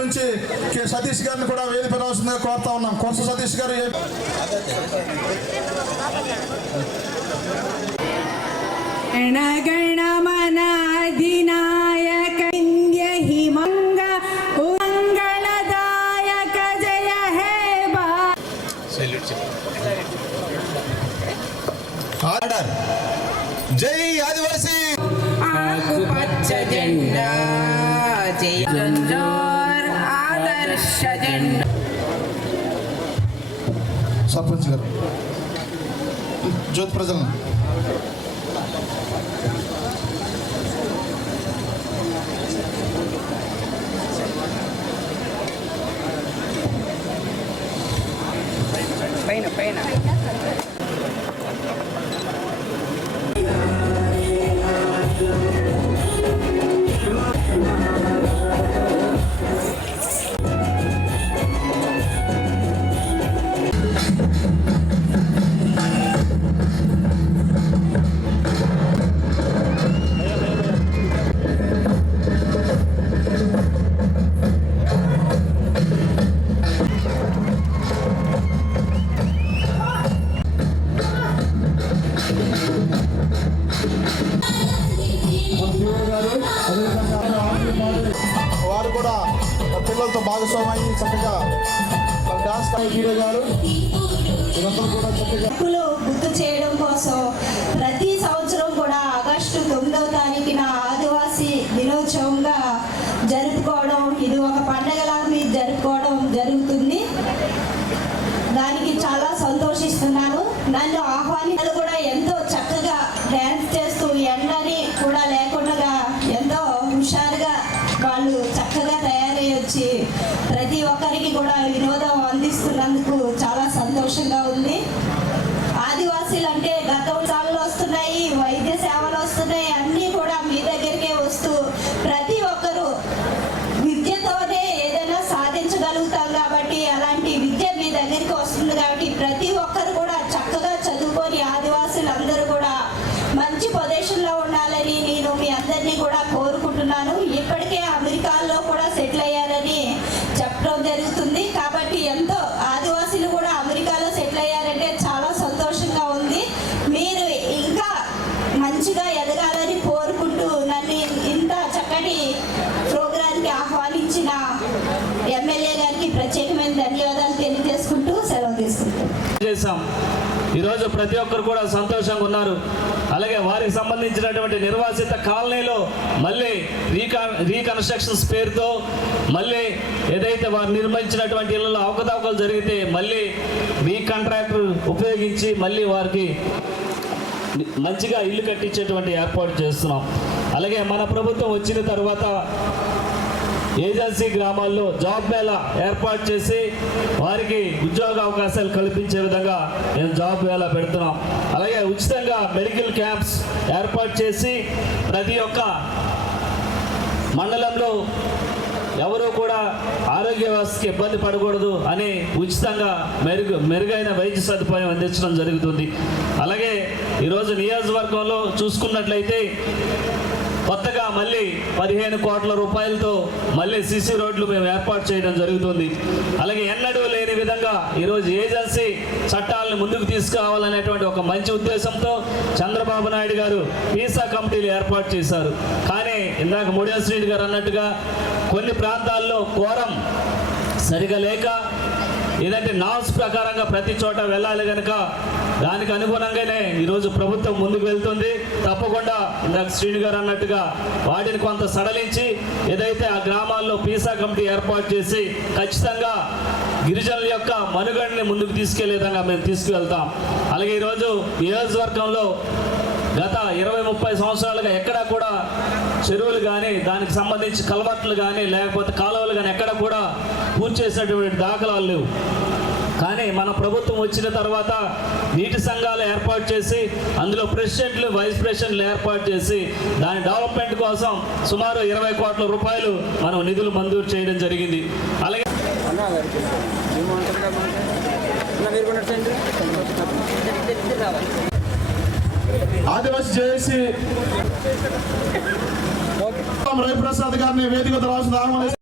నుంచి సతీష్ గారిని కూడా వేదిక రావాల్సిందిగా కోరుతా ఉన్నాం. కొరస సతీష్ గారు గణ మనాధినాయక హిమంగ మంగళదాయక జయ హే ఆర్డర్ జై ఆదివాసీ. ఆకుపచ్చ జెండా ఆదర్శ జెండా సర్పంచ్ గారు జ్యోతి ప్రజలను. మా చక్కగా మన డాన్స్ హీరో గారు ఇదంతా కూడా చక్కగా గుర్తు చేయడం కోసం ప్రతి సంవత్సరం కూడా ఆగస్టు తొమ్మిదవ తారీఖున ఆదివాసీ దినోత్సవంగా జరుపుకోవడం ఇది ఒక పండగలా మీరు జరుపుకోవడం జరుగుతుంది. దానికి చాలా సంతోషిస్తున్నాను. నన్ను ఆహ్వానితులు కూడా ఎంతో ప్రతి ఒక్కరికి కూడా వినోదం అందిస్తున్నందుకు చాలా సంతోషంగా ఉంది. ఆదివాసీలు అంటే గతం చాలు వస్తున్నాయి వైద్య సేవలు వస్తున్నాయి అన్నీ కూడా మీ దగ్గరికే వస్తూ ప్రతి ఒక్కరూ విద్యతోనే ఏదైనా సాధించగలుగుతాం కాబట్టి అలాంటి విద్య మీ దగ్గరికి వస్తుంది కాబట్టి ప్రతి ఒక్కరు కూడా చక్కగా చదువుకొని ఆదివాసులు అందరూ కూడా మంచి పొజిషన్లో ఉండాలని నేను మీ అందరినీ కూడా కోరుకుంటున్నాను. ఇప్పటికే అమెరికాలో ఎమ్మెల్యే గారికి ప్రత్యేకమైన ధన్యవాదాలు తెలియజేసుకుంటూ సెలవు చేశాం. ఈరోజు ప్రతి ఒక్కరు కూడా సంతోషంగా ఉన్నారు. అలాగే వారికి సంబంధించినటువంటి నిర్వాసిత కాలనీలో మళ్ళీ రీకా రీకన్స్ట్రక్షన్స్ పేరుతో మళ్ళీ ఏదైతే వారు నిర్మించినటువంటి ఇళ్ళలో అవకతవకలు జరిగితే మళ్ళీ రీకాంట్రాక్టర్ ఉపయోగించి మళ్ళీ వారికి మంచిగా ఇల్లు కట్టించేటువంటి ఏర్పాటు చేస్తున్నాం. అలాగే మన ప్రభుత్వం వచ్చిన తర్వాత ఏజెన్సీ గ్రామాల్లో జాబ్ మేళా ఏర్పాటు చేసి వారికి ఉద్యోగ అవకాశాలు కల్పించే విధంగా మేము జాబ్ మేళా పెడుతున్నాం. అలాగే ఉచితంగా మెడికల్ క్యాంప్స్ ఏర్పాటు చేసి ప్రతి ఒక్క మండలంలో ఎవరు కూడా ఆరోగ్య వ్యవస్థకి ఇబ్బంది పడకూడదు అని ఉచితంగా మెరుగు మెరుగైన వైద్య సదుపాయం అందించడం జరుగుతుంది. అలాగే ఈరోజు నియోజకవర్గంలో చూసుకున్నట్లయితే కొత్తగా మళ్ళీ పదిహేను కోట్ల రూపాయలతో మళ్ళీ సిసి రోడ్లు మేము ఏర్పాటు చేయడం జరుగుతుంది. అలాగే ఎన్నడూ లేని విధంగా ఈరోజు ఏజెన్సీ చట్టాలను ముందుకు తీసుకురావాలనేటువంటి ఒక మంచి ఉద్దేశంతో చంద్రబాబు నాయుడు గారు వీసా కమిటీలు ఏర్పాటు చేశారు. కానీ ఇందాక ముడియా శ్రీని గారు అన్నట్టుగా కొన్ని ప్రాంతాల్లో కోరం సరిగా లేక ఏదంటే నాస్ ప్రకారంగా ప్రతి చోట వెళ్ళాలి కనుక దానికి అనుగుణంగానే ఈరోజు ప్రభుత్వం ముందుకు వెళ్తుంది. తప్పకుండా ఇందాక శ్రీను గారు అన్నట్టుగా వాటిని కొంత సడలించి ఏదైతే ఆ గ్రామాల్లో పీసా కమిటీ ఏర్పాటు చేసి ఖచ్చితంగా గిరిజనుల యొక్క మనుగడని ముందుకు తీసుకెళ్ళే విధంగా మేము తీసుకువెళ్తాం. అలాగే ఈరోజు నియోజకవర్గంలో గత ఇరవై ముప్పై సంవత్సరాలుగా ఎక్కడా కూడా చెరువులు కానీ దానికి సంబంధించి కలవట్లు కానీ లేకపోతే కాలువలు కానీ ఎక్కడ కూడా పూర్తి చేసినటువంటి దాఖలాలు లేవు. కానీ మన ప్రభుత్వం వచ్చిన తర్వాత నీటి సంఘాలు ఏర్పాటు చేసి అందులో ప్రెసిడెంట్లు వైస్ ప్రెసిడెంట్లు ఏర్పాటు చేసి దాని డెవలప్మెంట్ కోసం సుమారు ఇరవై కోట్ల రూపాయలు మనం నిధులు మంజూరు చేయడం జరిగింది. అలాగే ఆదివాసీ చేసి రవిప్రసాద్ గారిని వేదిక ఆహ్వానిస్తున్నాం.